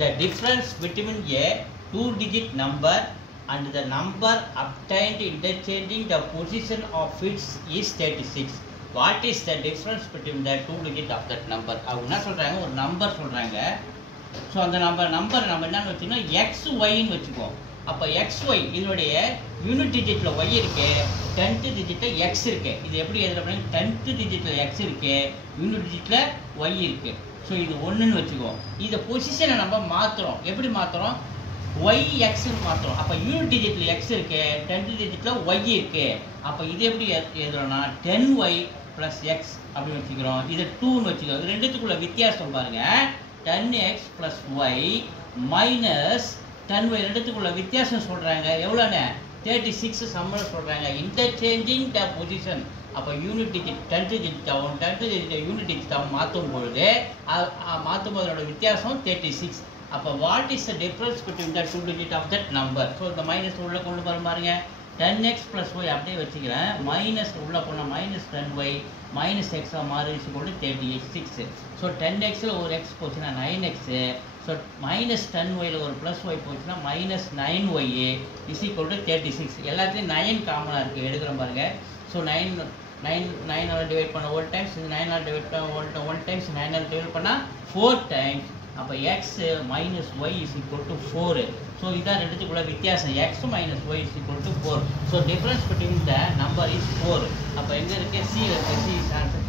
The difference between a two-digit number and the number obtained interchanging the position of its is 36. What is the difference between the two digit of that number? அவங்க என்ன சொல்றாங்க, ஒரு number சொல்றாங்க. So அந்த number நம்ம என்னன்னு வச்சுக்கோன்னா XYன்னு வச்சுக்குவோம். அப்போ XY இதனுடைய யூனிட் டிஜிட்டில் Y இருக்கு, 10th டிஜிட்டில் X இருக்கு. இது எப்படி எழுதுறோம்? 10th டிஜிட்டில் X இருக்கு, யூனிட் டிஜிட்டில் Y இருக்கு. ஸோ இது ஒன்றுன்னு வச்சுக்குவோம். இந்த பொசிஷனை நம்ம மாற்றுறோம். எப்படி மாற்றுறோம்? YXன்னு மாற்றுறோம். அப்போ யூனிட் டிஜிட்டில் X இருக்கு, 10th டிஜிட்டில் Y இருக்கு. அப்போ இது எப்படி எழுதுறோம்னா 10Y + X அப்படின்னு வச்சுக்கிறோம். இதை 2ன்னு வச்சுக்கிறோம். இது ரெண்டுத்துக்குள்ள வித்தியாசம் பாருங்க. 10X + Y - 10Y ரெண்டுத்துக்குள்ள வித்தியாசம் சொல்றாங்க. எவ்வளோன்னு? 36 சம்பளம் சொல்றாங்க. Interchanging the position. அப்போ யூனிட் டிஜிட் 10th டிஜிட்டாகவும் 10th டிஜிட் யூனிட் டிஜிட்டாகவும் மாற்றும் பொழுது அதோட வித்தியாசம் 36. அப்போ what is the difference between the two digit of that number? So இந்த மைனஸ் உள்ள கொண்டு பாருங்க. 10X + Y அப்படியே வச்சுக்கிறேன். மைனஸ் உள்ளே போனால் -10Y -X மாறி கொண்டு 36. ஸோ 10Xல ஒரு X போச்சுன்னா 9X. ஸோ -10Yல ஒரு +Y போச்சுன்னா -9Y = 36. எல்லாத்துலேயும் 9 காமனாக இருக்குது. எடுக்கிறோம் பாருங்க. ஸோ 9 டிவைட் பண்ண 1 டைம்ஸ், இது 9 டிவைட் பண்ண 1 டைம்ஸ், 9 டிவைட் பண்ணால் 4 டைம்ஸ். அப்போ X - Y = 4. ஸோ இதான் ரெண்டுத்துக்குள்ள வித்தியாசம். X - Y = 4. So difference between the number is 4. அப்போ எங்கே இருக்குது? C இருக்குது. C is answer.